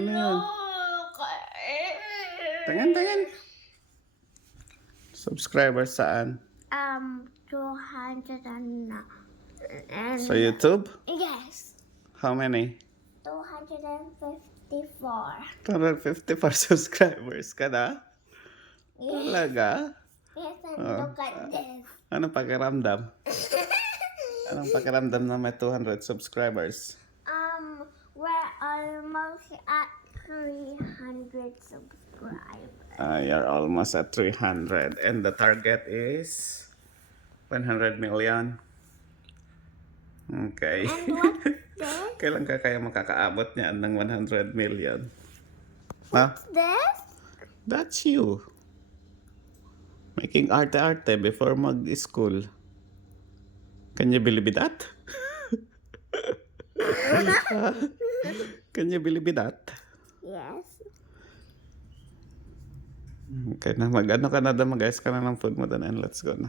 Ano yun? Tingin. Subscribers saan? 200 and Sa YouTube? yes, How many? 254. 254 subscribers ka na? Yes, Talaga? yes, and Oh. look at this. Anong pakiramdam? Anong pakiramdam na may 200 subscribers? We're almost at 300 subscribers. You're almost at 300 and the target is 100 million. Okay. And what's this? Kailan ka kaya makakaabot niyan ng 100 million? Ha? This? That's you. Making arte-arte before mag-school. Can you believe that? Can you believe that? Yes. Okay na, mag-ano ka na doon, mag-ayos ka na ng food mo doon and let's go na.